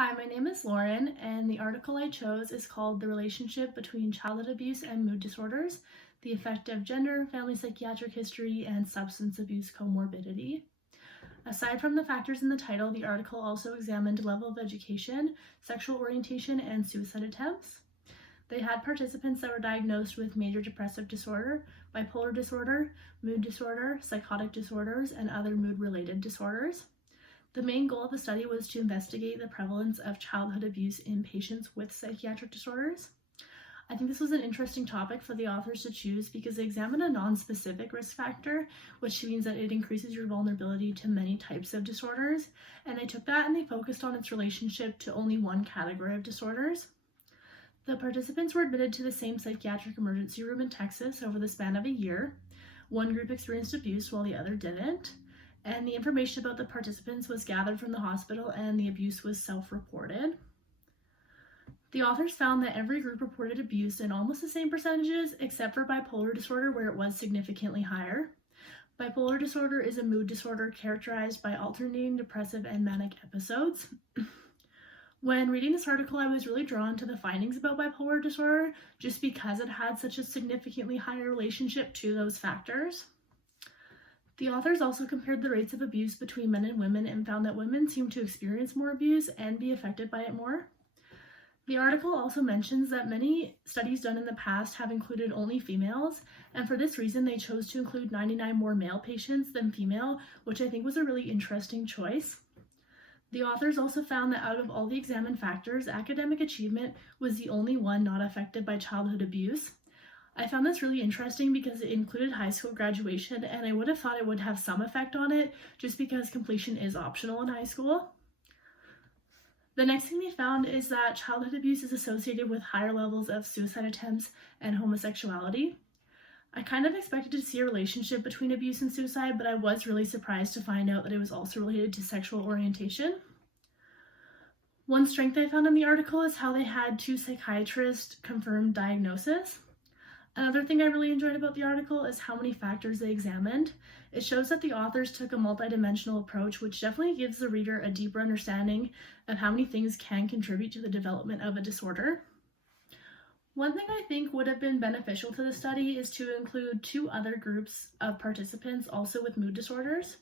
Hi, my name is Lauren, and the article I chose is called The Relationship Between Childhood Abuse and Mood Disorders, the Effect of Gender, Family Psychiatric History, and Substance Abuse Comorbidity. Aside from the factors in the title, the article also examined level of education, sexual orientation, and suicide attempts. They had participants that were diagnosed with major depressive disorder, bipolar disorder, mood disorder, psychotic disorders, and other mood-related disorders. The main goal of the study was to investigate the prevalence of childhood abuse in patients with psychiatric disorders. I think this was an interesting topic for the authors to choose because they examined a non-specific risk factor, which means that it increases your vulnerability to many types of disorders, and they took that and they focused on its relationship to only one category of disorders. The participants were admitted to the same psychiatric emergency room in Texas over the span of a year. One group experienced abuse while the other didn't. And the information about the participants was gathered from the hospital and the abuse was self-reported. The authors found that every group reported abuse in almost the same percentages except for bipolar disorder, where it was significantly higher. Bipolar disorder is a mood disorder characterized by alternating depressive and manic episodes. When reading this article, I was really drawn to the findings about bipolar disorder just because it had such a significantly higher relationship to those factors. The authors also compared the rates of abuse between men and women and found that women seem to experience more abuse and be affected by it more. The article also mentions that many studies done in the past have included only females, and for this reason they chose to include 99 more male patients than female, which I think was a really interesting choice. The authors also found that out of all the examined factors, academic achievement was the only one not affected by childhood abuse. I found this really interesting because it included high school graduation, and I would have thought it would have some effect on it just because completion is optional in high school. The next thing they found is that childhood abuse is associated with higher levels of suicide attempts and homosexuality. I kind of expected to see a relationship between abuse and suicide, but I was really surprised to find out that it was also related to sexual orientation. One strength I found in the article is how they had 2 psychiatrists confirm diagnosis. Another thing I really enjoyed about the article is how many factors they examined. It shows that the authors took a multidimensional approach, which definitely gives the reader a deeper understanding of how many things can contribute to the development of a disorder. One thing I think would have been beneficial to the study is to include 2 other groups of participants also with mood disorders.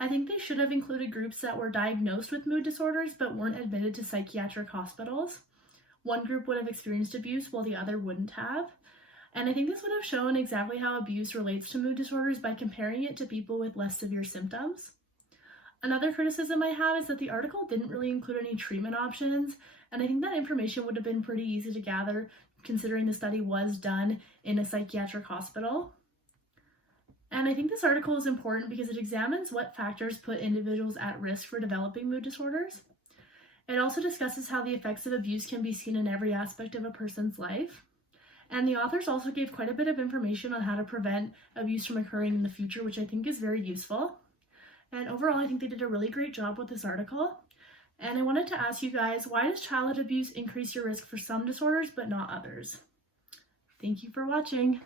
I think they should have included groups that were diagnosed with mood disorders but weren't admitted to psychiatric hospitals. One group would have experienced abuse while the other wouldn't have. And I think this would have shown exactly how abuse relates to mood disorders by comparing it to people with less severe symptoms. Another criticism I have is that the article didn't really include any treatment options, and I think that information would have been pretty easy to gather considering the study was done in a psychiatric hospital. And I think this article is important because it examines what factors put individuals at risk for developing mood disorders. It also discusses how the effects of abuse can be seen in every aspect of a person's life. And the authors also gave quite a bit of information on how to prevent abuse from occurring in the future, which I think is very useful. And overall, I think they did a really great job with this article. And I wanted to ask you guys, why does childhood abuse increase your risk for some disorders but not others? Thank you for watching.